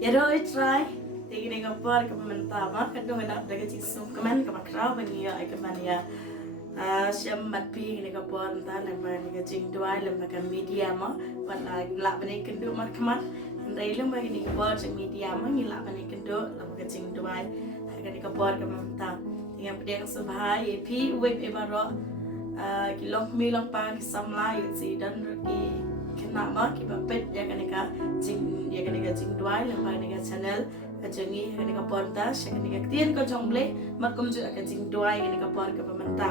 Yero try tingin nga por ka pamantama kadto nga daga jisung kaman ka makraw baniya ay kamaniya siyam matpi ni ka por ta na man nga jingduwai lam ka media mo wala la bani kendo mar kaman ndai lam ba ni ka por sa media mo ni la bani kendo lam ka jingduwai ka ni ka por ka mamta tinga pedang subhai pi web e baro ki long mi long pa ki samla yu si dan ki kenapa ki bapet ya kan ka jing ya kan ka jingduwai lam pa ni ka channel jangi kan ka porta kan ka tien ko jongle makum ju ka jingduwai kan ka por ka pamanta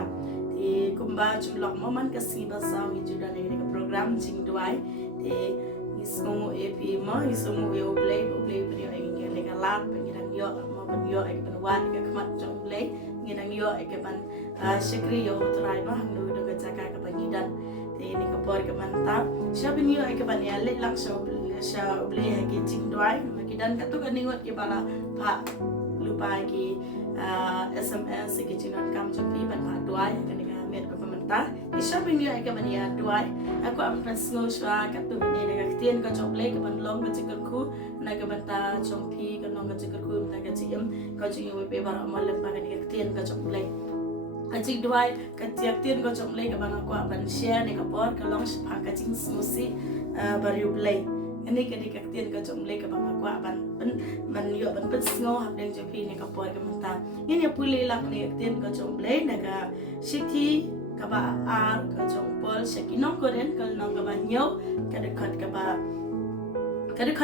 ti kumba julok mo man ka siba sa wi ju dan ka program jingduwai ti isongo ep mo isongo e oblay pri ay kan ka lat pangirang yo mo ban yo ay ban wan ka kmat jongle nginang yo ay ka ban shikri yo trai ma hang do ka jaka ka pangidan ti ni ka por ka manta siya bin yo ay ka ban ya le lang sa oblay ha ki jingduwai dan katu kan ningot ke bala pak lupa ki SMS ke jinon kam jopi ban pak duai kan dengan met ko pemerintah di shopping dia ke mania duai aku am transno swa katu ni dengan tien ko joble ke ban long ke cikal ku na ke banta jompi ke long ke cikal ku na ke jim ko jing we pe bara mal lempa ke dengan tien ko joble ajik duai ke tien ko joble ke ban aku ban share ni ke por ke long spa ke jing smusi baru play ini ketika tien ka jomle ka bang aku ban yo ban pet ngo hab deng jopi ni ka por ka menta ini puli lak ni tien ka jomle naga city ka ba ar ka jompol sekinong koren kal nong ka ba nyo ka dekat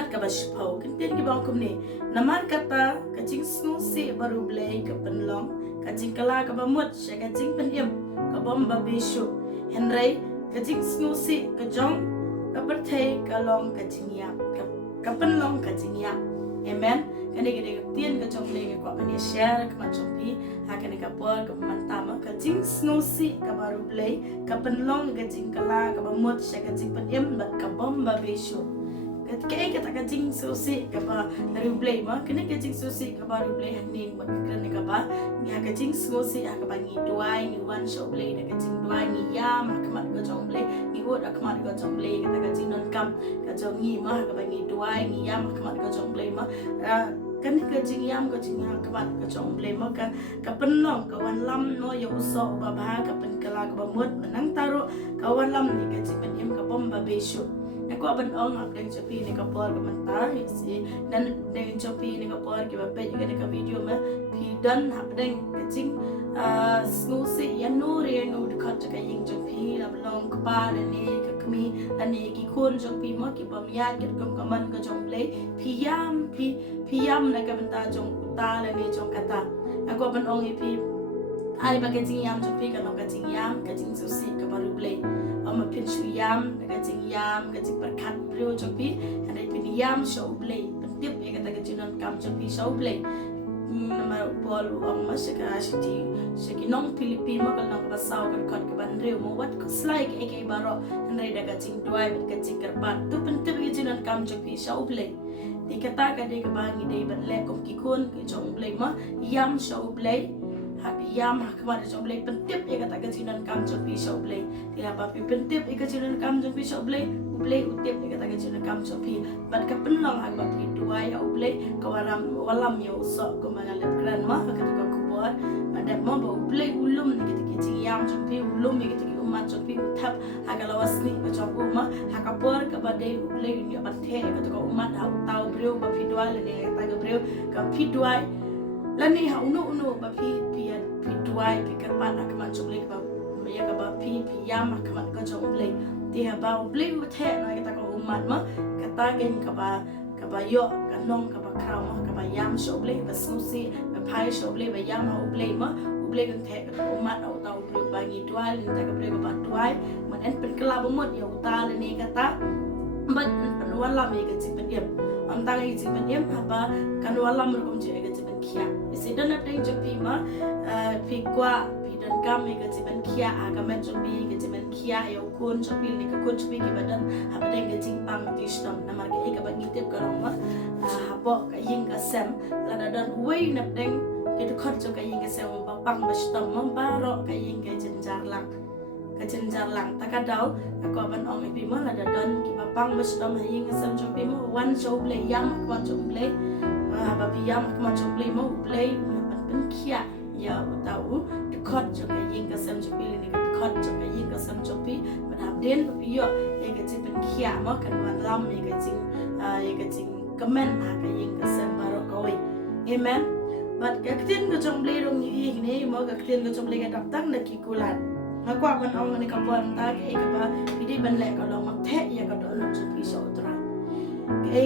ka ba shpau kentien ki bang kum ni namar kata ka jing sngo si baru blay ka penlong ka jing kala ka ba mut se ka jing penyem ka bom ba beshu henry ka jing sngo si ka jong kapertai kalong kajingya kapenlong kajingya amen kani gede tien ka jongle ke ko ani share ka majompi hakani ka por ka mantama ka jing snosi ka baru play kapenlong ka jing kala ka bamot sha ka jing panem bat ka bomba besho kata ka jing sosi ka ba baru play ma kani ka jing sosi ka baru play hani mat kani ka ba ni ka jing sosi ka ba ni duai ni wan show play na ka jing duai ni ya ma ka mat ka jongle ni hot ka mat ka jongle kata ka jing non kam ka jong ni ma ka ba ni duai ni ya ma ka mat ka jongle ma kan ka jing yam ka jing ka mat ka jongle ma ka penlong ka wan lam no yo so ba ba ka pen kala ka ba mot manang taro ka wan lam ni ka jing pen ka bomba besho aku aban ong up deng chopi ni kapor ke mentar si dan deng chopi ni kapor ke bape juga deng video me pidan hab deng kecing snusi ya nuri nu dekat ke ying chopi la belong kepal ni ke kemi dan ni ki kun chopi mo ki pamiat ke kum kaman ke jomble piyam na ke mentar jong uta la ni jong kata aku aban ong ipi ai ba kecing yam chopi kalau kecing yam kecing susi ke baru play ama pinshu yam kacing yam kacing perkat brio chopi ada pin yam show play pentip ya kata kacinan kam chopi show play nama bol ang masaka shiki nong Filipino kal nong basaw kat ke bandreu mo wat ko slide ke baro andai da kacing duai kacing kerpat tu pentip kacinan kam chopi show play di kata ka de ka bangi dei ban le kom ki kun ke chong play ma yam show play yam hakmar joblay pentip ya kata kacinan kam jopi shoblay tidak apa pentip ya kacinan kam jopi shoblay ublay utip ya kata kacinan kam jopi bat ka penlong hak bat dua ya ublay walam ya usok ko mangalap grandma kata ka kubor ada mo ba ublay ulum ni kata kicing yam jopi ulum ya kata umat jopi utap hagalawas ni ka jopu ma hakapor ka badai ublay ni bathe kata ka umat ha utau breu ba pidwal ni kata ka breu ka pidwai lani ha uno ba pi duai pi kerpan ak man jomle ba ya ka ba pi yam ak man ka jomle ti ha ba ble uthe na kita ko umat ma kata gen ka ba yo ka nong ka ba kraw ma ka ba yam shoble ba susi ba pai shoble ba yam ha uble ma uble gen the ka umat au tau ble ba ngi duai ni ta ka ble ba duai man en pen kala ba mot ya uta le ni kata ban pen wala me ka ci pen yem am ta ngi ci pen yem ba kan wala mer kom ci ka ci pen kia isi dan ap deng jopi ma pi kwa pi dan kam me ka ci pen kia aga met jopi ka ci pen kia yo kun jopi ni ka kun jopi ki badan hab deng ka jing Pang Bashitom namar ka ka bang itip ka rong ma habo ka ying ka sem la dan wei nap deng ke khot jo ka ying ka sem ba Pang Bashitom ma baro ka ying ka jenjar lang kacin jarlang takadau aku ban ong ipi mo la dadon ki ba Pang Bashitom haying sam chopi mo wan show play yam ko chom play ba pi yam ko chom play mo play ban pynkhiah ya utau dekot jo ka ying ka sam chopi ni ka dekot jo ka ying ka sam chopi ban habden pi yo ye ka chin pynkhiah mo kan wan lam ye ka chin comment ha ka ying ka sam baro koi amen but ka tin ko chom play rong ni ni mo ka tin ko chom play ka tang na ki kulat aku akan orang ni kapan tak ba pidi ban le ka long mak the ya ka don chu pi so tra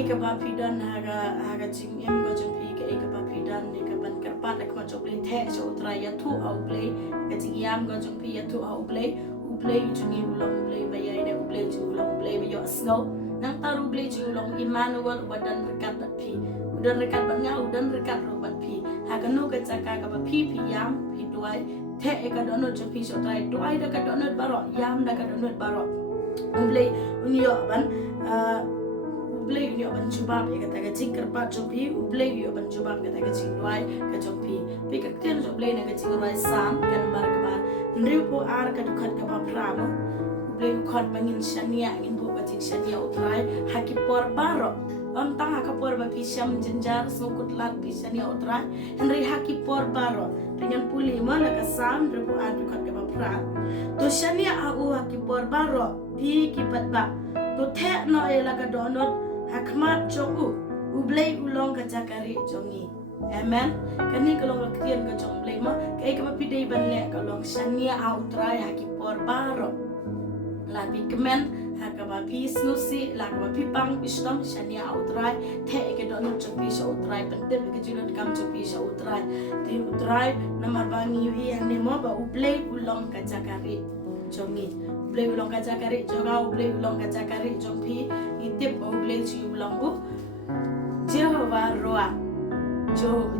ka ba pidan haga ching em ko chu pi ka ba pidan ni ka ban karpat ka ma chu ple the so tra ya thu au ple ka ching yam ko chu pi ya thu au ple u ple chu ni u long ple ba ya ne u ple chu long ple ba yo snow nang taru ple chu long Emmanuel wadan rekat bat pi udan rekat bat ngau udan rekat ro bat pi haga no ka chaka ka ba pi yam pi duai the ka donut cho pi so trai duai da ka donut baro yam da ka donut baro ublei unio ban jubab ya kata ka cing kerpat cho pi ublei unio ban jubab kata ka cing duai ka cho pi ka tian cho ublei na ka cing duai sam kan bar ka ba ndriu po ar ka dukhat ka ba prama ublei khot bangin shania ngin bu ka cing shania utrai hakipor baro tang hakapor ba pisam jenjar sukut lat pisania utrai henry hakipor baro dengan puli mana kasam rebu adu kat ke bapra to shania au hakipor baro pi kipat ba to the no ela ka donot hakmat choku ublei ulong ka jakari jongi amen kani kalong laktian ka jong blei ma kai ka pidei ban le kalong shania au utrai hakipor baro labi kemen hakaba pi snusi lakaba pi Pang Bashitom shania utrai the ke donut chopi sha utrai pentep ke jinot kam chopi sha utrai ti utrai namar bangi yu yang ne mo ba uplei ulong ka jakari jongi uplei ulong ka jakari joga uplei ulong ka jakari jongpi itip uplei chi ulong bu Jehovah roa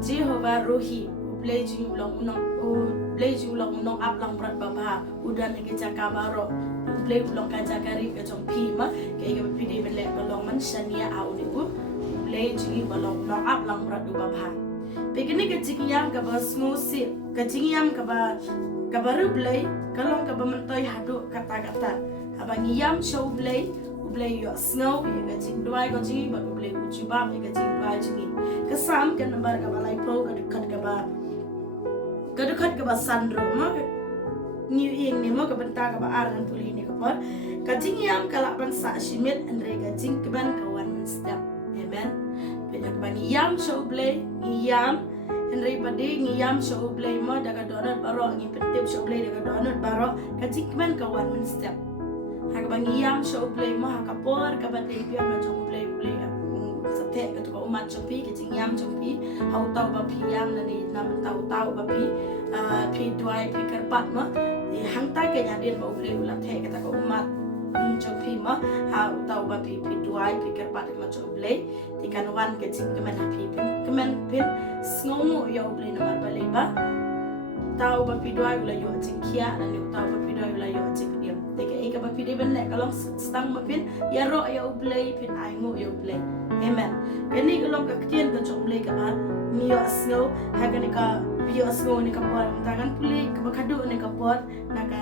Jehovah rohi uplei chi ulong unong uplei chi ulong unong aplang berat baba udan ke jakabaro ublei ulong ka jakari ka chong pi ma ke ga pi de ben le ka long man shania au ni bu ublei ji balong long ap lang rat du ba pha pe ke ni ka jing yam ka ba smo si ka jing yam ka ba ru blei ka long ka ba man toi hadu kata abang yam show ublei yo snow ye ka jing duai ko ji ba ublei u ji ba ye ka jing duai ji ka sam ka number ka ba lai po ka dekat ka ba sandro ma new ing ni mo ka benta ka ba aran puli ni ka por ka jing yam kala ban sa shimit andre ka jing ka ban ka one step amen penya ka ban yam show play yam andre pade yam show play mo daga donut baro ngi pentip show play daga donut baro ka jing ka ban ka one step ha ka ban yam show play mo ha ka por ka ba de pia ka jong play sa the ka to umat chopi ka jing yam chopi hau tau ba pi yam na ni na tau ba pi tuai pi karpat mo hang tai ke nyadin ba ublei ulat the kata ko umat chopi ma ha tau ba pi tuai pi karpat ma choblei ti kan wan ke ching kemen pi kemen pin sngomo yo ublei na mar balei ba tau ba pi tuai ula yo ching khia na ni tau ba pi tuai ula yo ching dim te ke ka ba pi de ben le kalong stang ma pin ya ro yo ublei pin ai ngo yo ublei amen kani kalong ka kien ka choblei ka ba ni yo snow ha ka ni ka bio snow ni ka por tangan puli ka bakadu ni ka por naga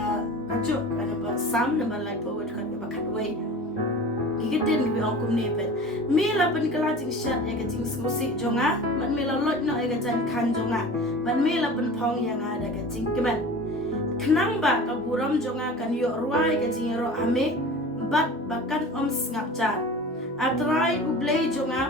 kajuk kana ba sam na ba lai forward kan ba kadway gigitin bi ongkum ne pe mi la pen kala jing shat ya ka jing smusi jonga man mi la lot no ya ka jan kan jonga man mi la pen phong ya nga da ka jing keman knang ba ka buram jonga kan yo ruai ka jing ro ame bat bakan om ngap chat atrai ublei jonga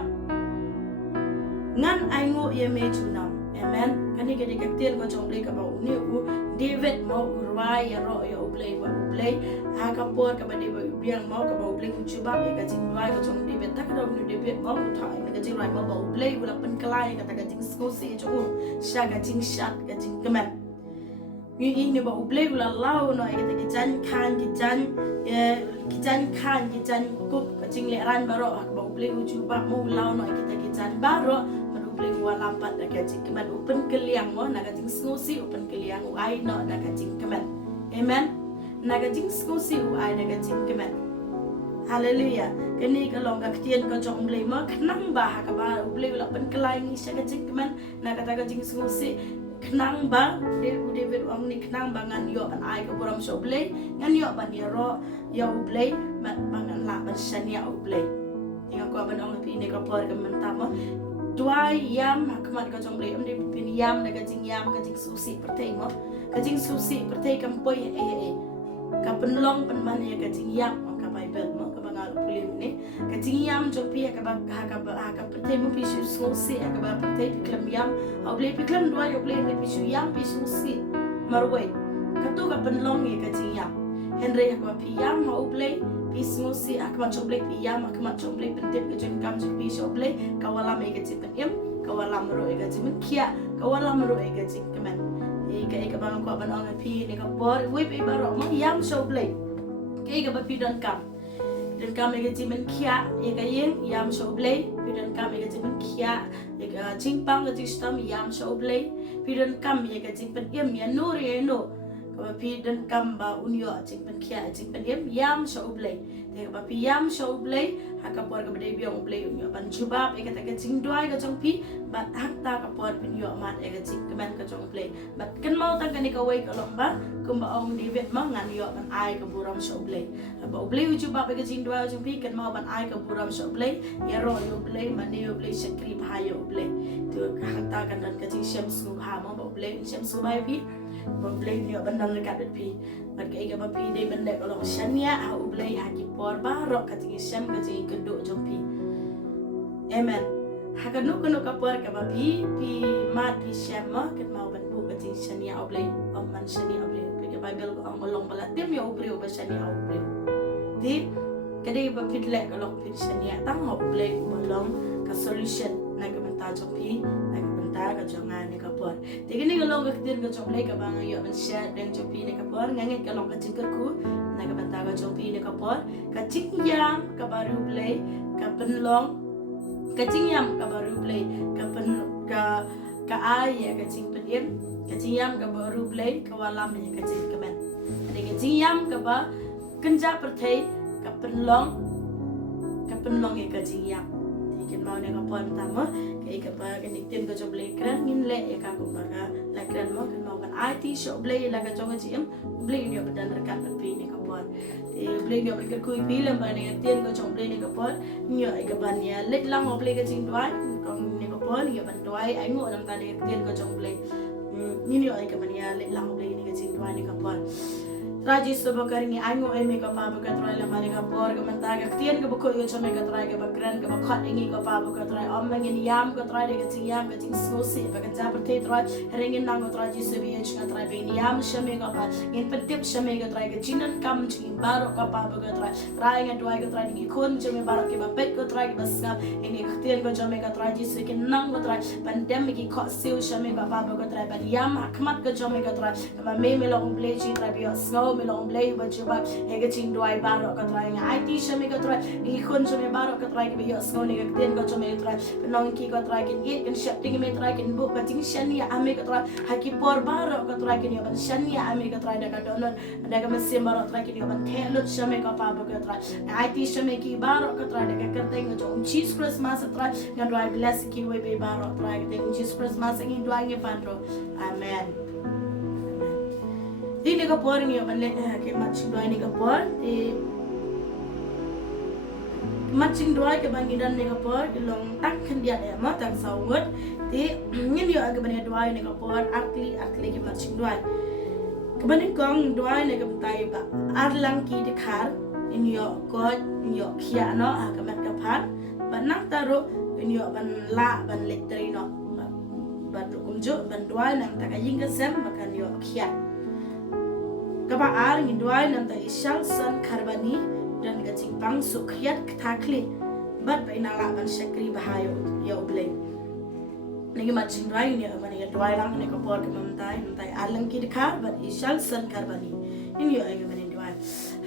ngan aingo ye me junam amen kani ke dikaktir ko chonglei ka ba ni u David mo urwai ya ro ya ublei ba ublei ha ka por ka ba de ba biang mo ka ba ublei ku chuba be ka jing duai ko chong David tak do ni David mo u thai ni ka jing rai mo ba ublei u la pen kalai ka ta ka jing sko si cho sha ka jing shat ka jing kemen ni ni ba ublei u la lao no ka ta ki jan khan ki jan kup ka jing le ran ba ro ba ublei u chuba mo lao no ka ta ki jan ba ro ublei wa lampat da ka jing kemen open keliang mo na ka jing snosi open keliang u ai no na ka jing kemen amen na ka jing snosi u ai na ka jing kemen hallelujah kani ka long ka ktian ka jong ublei mo khnang ba ha ka ba ublei la pen kelai ni sha ka jing kemen na ka ta ka jing snosi kenang ba David wang ni kenang ba ngan yo ban ai ka buram so blay ngan yo ban ro yo blay bangan la ban shania blay inga ko ban ong pi ne ka por ka mentama Dwai yam hakmat ka jong blay am de pin yam na ka jing susi pertei mo ka jing susi pertei kam poi ka penlong penman ya ka jing yam ka bible mo ka bangal pulim ni ka jing yam jong pi ka ba ka pertei mo pi susi ka ba pertei piklam yam au blay piklam dwai au blay pi yam pi susi marwai ka tu ka penlong ya ka jing yam Henry ka pi yam au blay Pismusi akmat coblek piyam akmat coblek pentit kejun kam pi coblek kawalam ega cipen im kawalam ro ega cipen kia kawalam ro ega cipen ega bang ko ban ong pi ne ka por we pe baro mo yam coblek ega ba pi dan kam ega cipen kia ega yin yam coblek pi dan kam ega cipen kia ega Jingpang ke sistem yam coblek pi dan kam ega cipen im ya nur ya no Kapi dan kamba unyo cing penkhia cing penyem yam shoublay. Teka kapi yam shoublay hakapor ka badai biong ublay unyo ban jubab eka taka Jingduwai ka pi bat hakta kapor penyo mat eka cing kemen ka jong ublay. Bat kan mau tang kani kawai ka lomba kumba ong David mo ngan yo ban ai ka buram shoublay. Ba ublay jubab eka Jingduwai ka pi kan mau ban ai ka buram shoublay ya ro yo ublay mane yo ublay shakri bhayo ublay. Tu hakta kan dan ka cing syam su ha mo ba ublay syam su bai pi Blay ni bandang dekat pi pakai ke papi dei benda kalau syania ha blay haki por barok kating syam kating keduk jompi amen hakanu kanu kapor ke papi pi mat pi syam ma ket mau bandu kating syania blay man syania blay ke bible ko ang molong bala tim yo blay ba syania blay di kadai papi lek kalau pi syania tang blay molong ka solution na ke menta jompi ka jongan ni kapor tigi ni galong ka dir ka jomlay ka bang yo man share deng jopi ni kapor ngangit galong ka jingkerku na ka banta ka jopi ni kapor ka jingyam ka baru play ka penlong ka jingyam ka baru play ka ay ka jing pedim ka jingyam ka baru play ka walam ni ka jing kemen ade ka jingyam ka ba kenja perthai ka penlong ya ka jingyam tikin mau ni kapor pertama kapag niktin ko job lay kran ngin le ka ko baga la kran mo kan mo kan IT shop lay la ka jong GM blay ni badan rekan pi ni ka por te blay ni ka ku pi lam ba ni tin ko job lay ni ka por nyo ka ban ya let lang mo blay ka Jingduwai ko ni ka por ni ban Duwai ai ngo dam ta ni tin ko job lay ni ka ban ya let lang mo blay ni ka Jingduwai ni ka por Trai Jisu Un ni ango emi ka pa ka trai la mani ka por ka manta ka tien ka bako yo chame ka trai ka bakran ka bakhat ingi ka pa ka trai om ngin yam ka trai ka ting yam ka ting sosi pa ka japar te trai ringin nang ka Trai Jisu Un ka trai be yam shame ka pa in patip shame ka trai ka jinan kam ching baro ka pa ka trai nga Duwai ka trai ni khon chame baro ke ba pet ka trai ka basga ingi tien ka chame ka Trai Jisu ke nang ka trai pandemic ki kho siu shame ka pa ka trai ba yam hakmat ka chame ka trai ma me long play chi trai bi snow milong blay bajubab ega Jingduwai baro ka trai nga IT shame ka trai ni khon shame baro ka trai ke biyo sngoni ka tin ka chame ka trai penong ki ka trai kin ngeit kan shapting me trai kin bu ka ting shania ame ka trai haki por baro ka trai kin ban shania ame ka trai da ka donon da ka mesim baro trai kin ban thelut shame ka pa ka trai IT shame ki baro ka trai da ka kerteng ka jong cheese Christmas trai nga Duwai bless ki we be baro trai ka ting cheese Christmas ngi Duwai ngi pandro amen Ini ka por ni man le ke mat Jingduwai ni ka por mat Jingduwai ke bangidan ni ka por ilong tak khandia ya ma tak sawut ti ngin yo aga bani Duwai ni ka por akli ke mat Jingduwai ke bani kong Duwai ni ka tai ba arlang ki dikhar in yo god in yo khia no aga mat ka phan banang taro in yo ban la ban letri no ban kumjo ban Duwai nang ta ka yinga sem makan yo khia Kapa ar ngin Duwai nam ta isyal san karbani dan ka Jingpang sukhiat kthakli bat bai nala ban shakri bahayo ya ublay ngi mat Jingduwai ni ban ya Duwai lang ni ka por ka mamtai alang ki dikhar bat isyal san karbani in yo ay ban Duwai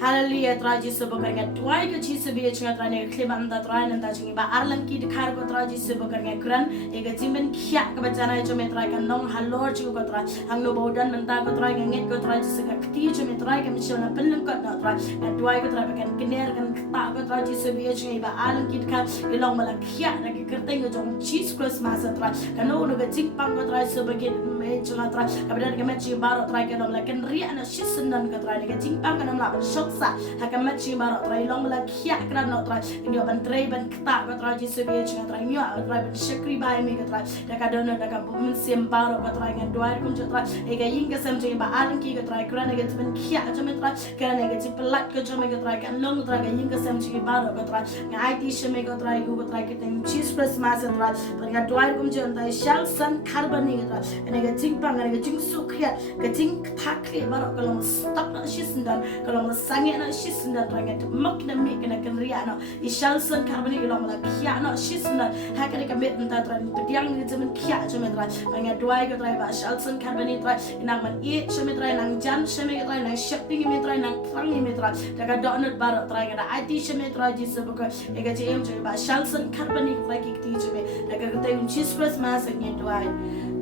Hallelujah, Trai Jisu bekerja tuai ke Jisu biar cengat Trai nega kliman da Trai nanda cengi ba arlan ki dekar ko Trai Jisu bekerja kuran ega jimen kia ke bacana cuma Trai kan nong halor ciu ko Trai hang no baudan menta ko Trai ngeit ko Trai Jisu ka keti cuma Trai kan mesti na penleng ko na Trai na tuai ko Trai kan kener kan keta ko Trai Jisu biar cengi ba arlan ki dekar ilong malah kia na ke kerteng ko jong Jesus Christmas Trai kan no no ke Jingpang ko Trai sebagai cengat Trai kemudian ke mesti baru Trai kan malah kan ria na season ko Trai nega Jingpang kan malah sa haka matchi maro Trai long la kia kran no Trai inyo ban Trai ban kta ko Trai Jisu biar cengat Trai nyo Trai ban shakri bai mi ko Trai daka dono daka bum sim baro ko Trai ngan duai kum Trai ega yinga sam cengi ba alan ki ko Trai kran ega ban kia cuma Trai kan ega pelat ko cuma ko Trai kan long Trai ga yinga sam cengi baro ko Trai ngai ti sheme ko Trai ko Trai keteng Jesus Christmas Trai ban duai kum Trai shal san karbani ko Trai ega Jingpang ega jingsu kia ke jing takli baro ko long stop na shisndan ko long sange na shisndan Trai ngat mak na mi kana kan ria no ishal san karbani ilong la kia no shisndan haka ka met nta Trai pediang ni jemen kia cuma Trai ban duai ko Trai ba shal san karbani Trai inang man e cuma Trai nang jan cuma Trai nang shopping mi Trai nang trang mi Trai daga donut baro Trai ngada IT cuma Trai Jisu buka ega jem cuma ba shal san karbani Trai ki ti cuma daga kata Jesus Christmas ngi duai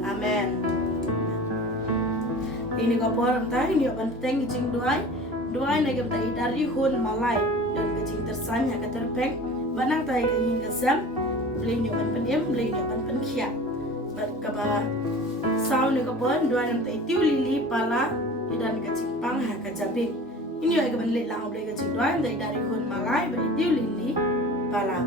amen. Ini ko por entah ini penting Jingduwai duai na kita dari hun malai dan kecing tersanya ke terpeng banang tai ke hingga sam beli ni ban penem beli ni ban pynkhiah berkaba sau ni ko bon duai nam tai tiu lili pala dan kecing pang ha ka jabing ini ai ke ban le lang beli kecing duai dari hun malai beli tiu lili pala.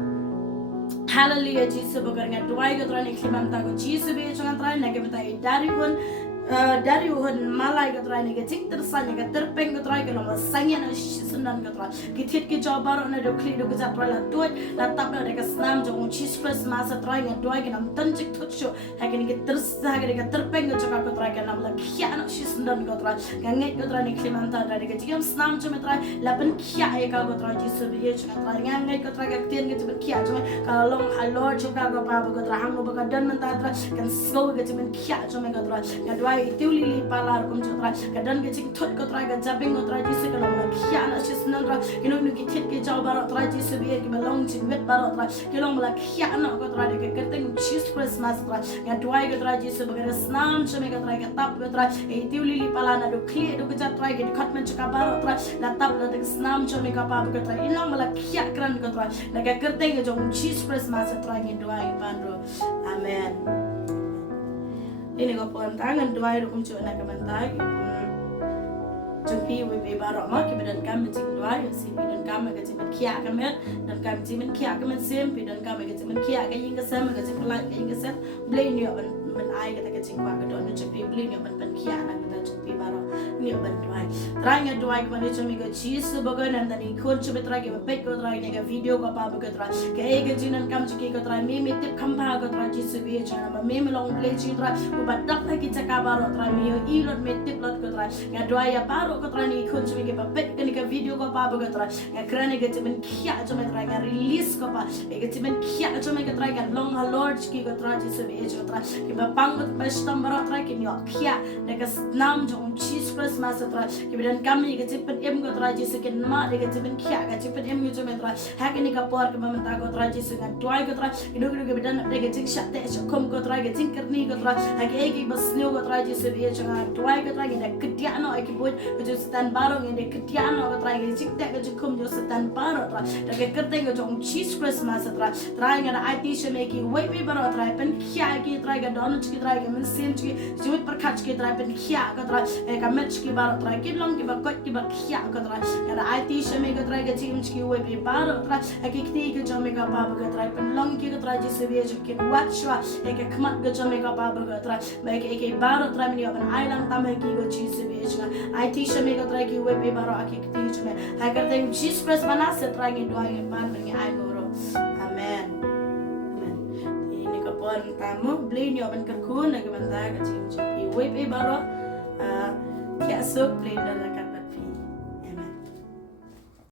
Hallelujah, Jisu bekerja duai ke Trai ni kliman ta ko Jisu be jangan Trai na ke tai dari hun malai ke Trai ni ke jing tersanya ke terpeng ke Trai ke nomor sangya na sundan ke Trai kitit ke jauh baru na do kli do ke Trai la tuat la tap na de ke snam jong Jesus Christmas Trai nge duai ke nam tanjik tutsho hakin ke tersa ke terpeng ke jaka ke Trai ke nam la kia na sundan ke Trai ngeit ke Trai ni kliman ta dari ke jing snam cuma Trai la pynkhiah ya ka ke Trai Jisu be jangan Trai ngeit ke Trai ke tien ke pynkhiah cuma kalau long halor juga ke pa ke Trai hang ke dan menta Trai kan slow ke pynkhiah cuma ke Trai ngadua itu lili palar kum Trai kadan ke cing thot ke Trai ke jabing ke Trai Jisu ke long kia na shisnan Trai kino nu ki thit ke jauh baro Trai Jisu biar ke melong cing wet baro Trai kino mala kia na ke Trai ke kerteng Jesus Christmas Trai ngadua ke Trai Jisu beker snam cuma ke Trai ke tap ke Trai itu lili palar na do kli do ke jat Trai ke dekat mencakap baro Trai la tap la de snam cuma ke pa ke Trai inang mala kia kran ke Trai na ke kerteng ke jong Jesus Christmas Trai ngedua pandro amen. Ini ko pon tangan duai rum cu na kamantai jumpi we barok ma ki bedan kam Jingduwai si bedan kam ke jimen kia kamet dan kam jimen kia kamet sem bedan kam ke jimen kia ke ying ke sam ke jimen lai ke ying ke sam blei ni ban ai ke ta ke jingwa ke don jumpi blei ni ban pynkhiah na ke ta jumpi barok ni ban duai Trai nge duai ke jumi ke Jisu bagai nan tani kon cuma Trai ke pek ke Trai ne ke video ko pa ke Trai ke jinan kam ciki ke Trai me tip khampa ke Trai Jisu be chana ba me long blei chi Trai ko badak la ki caka baro Trai me i lot me tip lot ke Trai nge duai ya baro ke Trai ni kon cumi ke pek ke ni ke video ko pa ke Trai nge krane ke pynkhiah cuma Trai nge release ko pa ke pynkhiah cuma ke Trai kan long halor ki ke Trai Jisu be chana Trai ke ba Pang Bashitom baro Trai ke nyok kia ne ke nam jong Jesus Christmas Trai ke bedan kami ke jipen em ko Trai Jisu ke ma de ke pynkhiah ke jipen em ko cuma Trai hakin ni ka por ke mamenta ko Trai Jisu ngan duai ko Trai ido ke bedan de ke jing shat te kom ko Trai ke jing kerni ko Trai hak ki basnyo ko Trai Jisu be changa duai ko Trai ne kedia no ki boy ko ju stan baro ne kedia no ko Trai ke jing te ke ju kom ju stan baro Trai de ke kerteng ko jong Jesus Christmas Trai ngada IT sheme ki wei be baro Trai pynkhiah ki Trai ga don ki Trai ke men sem ki jut perkhat ki Trai pynkhiah ko Trai ka match ki baro Trai ki long ki ba kot ki ba khia ko Trai ngada IT sheme ko Trai ga chim ki wei be baro Trai hak ki ke jome ka pa ko Trai pen long ki ko Trai Jisu be ki watch wa ke khamat ko jome ka pa ko Trai ba ke baro Trai ni ban ailang tam ki ko Jisu be IT sheme ko Trai ki wei be baro ak ki ti chme ha kerteng Jesus Christ bana se Trai ngi duai ban ngi ai goro amen amen. Ini ko pon tamu beli ni ban kerkun na ke banta ka chim wei be baro kia sok beli dan